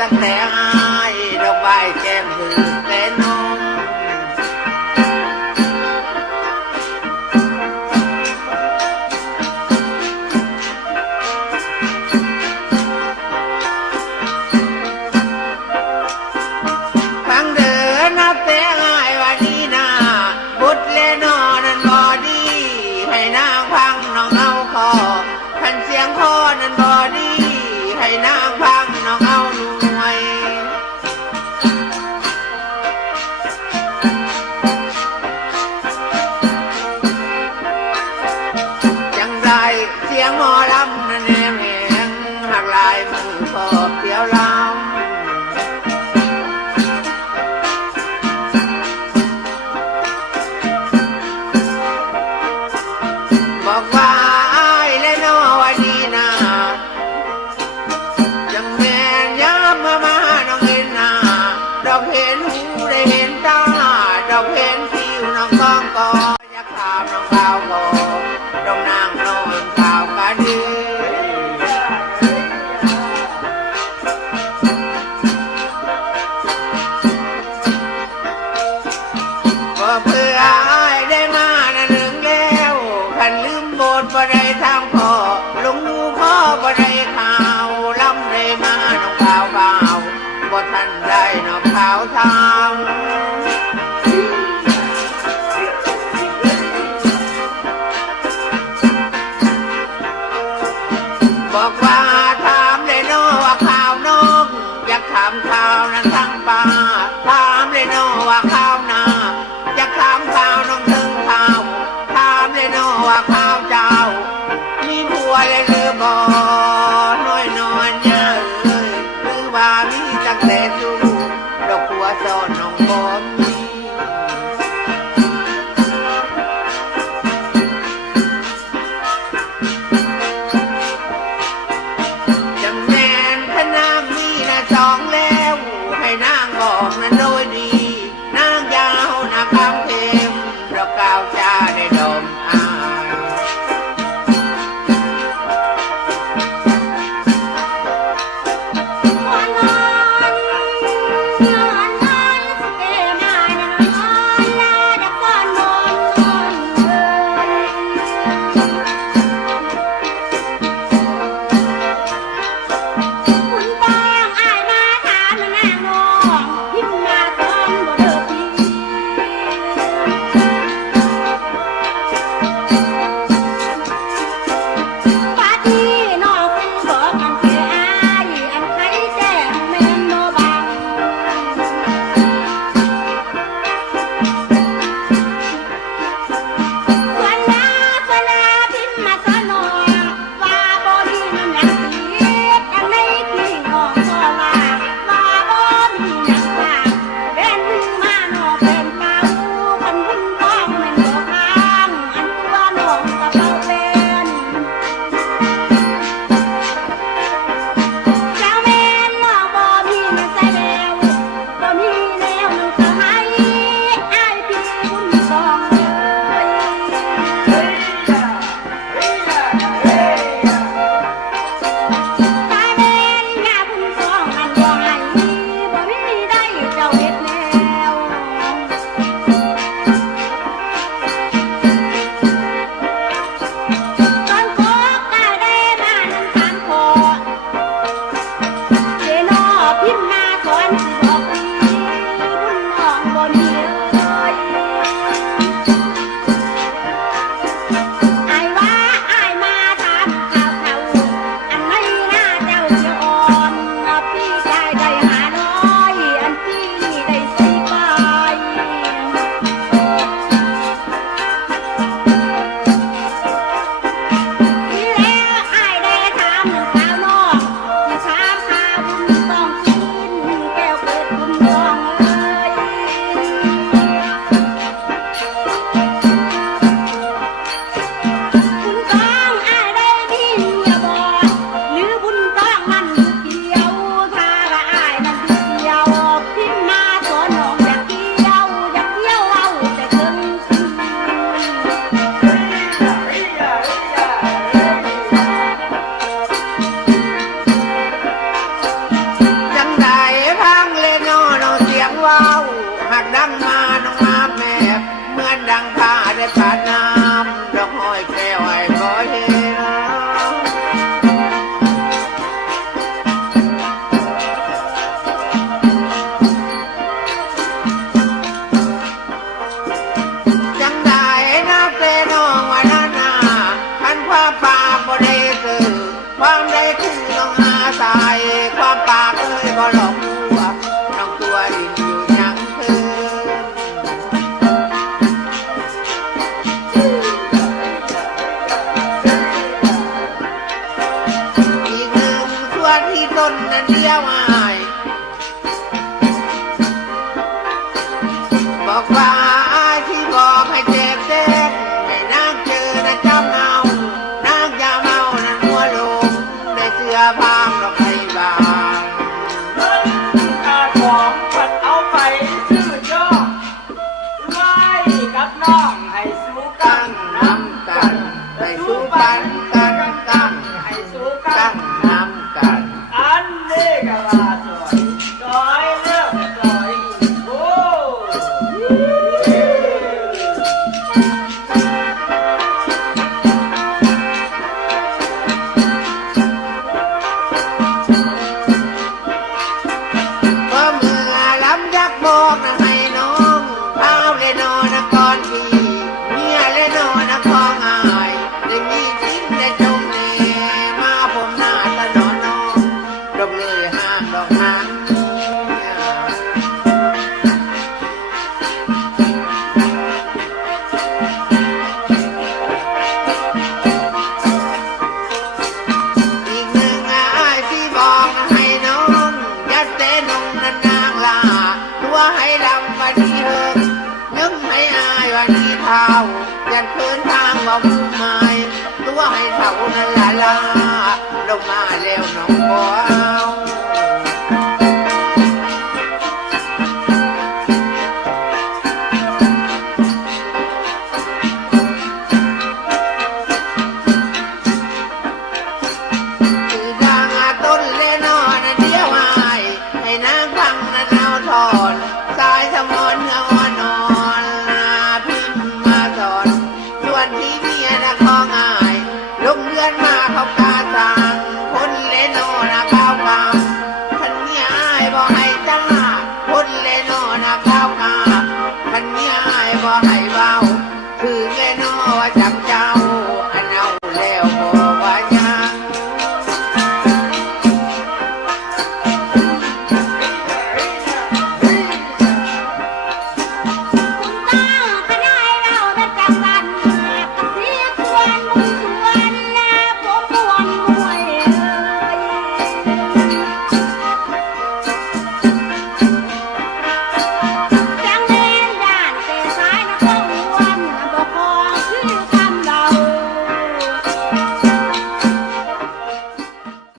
ตั้งแต่อายดอกใบแก้มถือแต่นมฟังเดินนับแต่อายวันนี้นาบุตรเลนอนั้นบอดีให้นางพังน้องเอาคอขันเสียงคอนั้นบอดีให้นางพังน้องเอาหน่วยจังไรเสียงหมอลำนั่นแน่แหงหักลายมือขอบเที่ยวลำบอกว่าอ้ายและน้อวันนี้นาจังแม่นย้ำมาน้องเห็นหน้าดอกเห็นหูได้เห็นตาดอกเห็นผิวน้องต้องก่ออยากถามน้องเบาก่อดอกนางนอนเก่ากะดีก็เพื่ออ้ายได้มานั่นหนึ่งแล้วขันลืมโบสถ์บ่ได้ทางพ่อลงหูพ่อบ่ได้ข่าวล้ำได้มาน้องข่าวบ่ทันได้น้องข่าวทำ น้องให้สู้กั ตั้ น ง น้ำ น้ำ กั กัน นให้สู้ปันกันตั้ง ให้สู้กั ตั้ น งน้ำกัน อันนี้ก็ว่าสวยเรื่องสวยโอ้ ก็เมื่อลำยักบอกนะให้น้องเท้าเลยนอนนะก่อนพี่เมียเลยนอนนะของอายได้มีทิ้งได้จงเนมาผมหน้าตะนอนน้องดอกเลยห้างดอกหางอีกหนึ่งอายที่บอกนะให้น้องยัดเต้นงนันนางลาตัวให้ดำมาที่เฮิงนึกให้อายวันที่เท้ายันพื้นทางว่ามุมไม้ตัวให้เท่านั้นละลาลงมาแล้วน้องบ่เอา คือดังต้นเลนอนเดียวหายให้นางฟังนั้นเอาถอนสายสมอนเงาอ่อนพิมพ์มาสอนส่วนที่เมียนะของอายลงเดือนมาเขากาสั่งคนเลนอนข้าวกำท่านเมียอายบอกให้จ้าคนเลนอนข้าวก